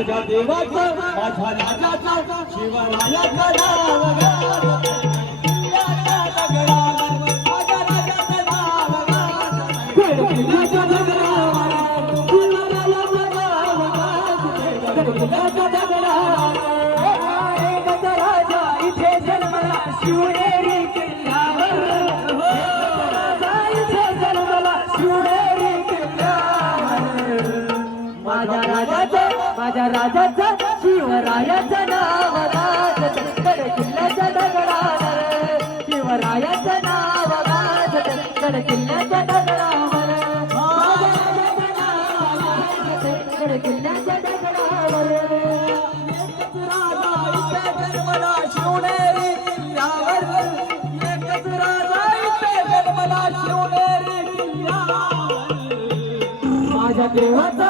माझ्या देवाचा माझ्या राजाचा शिवरायाचा नाव माझ्या राजाचा शिवरायाचं नाव गड किल्ल्याच्या दगडावर. शिवरायाचं नाव गड किल्ल्याच्या दगडावर. किल्ल्याच्या राजा देवाचा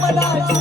Yamanaji.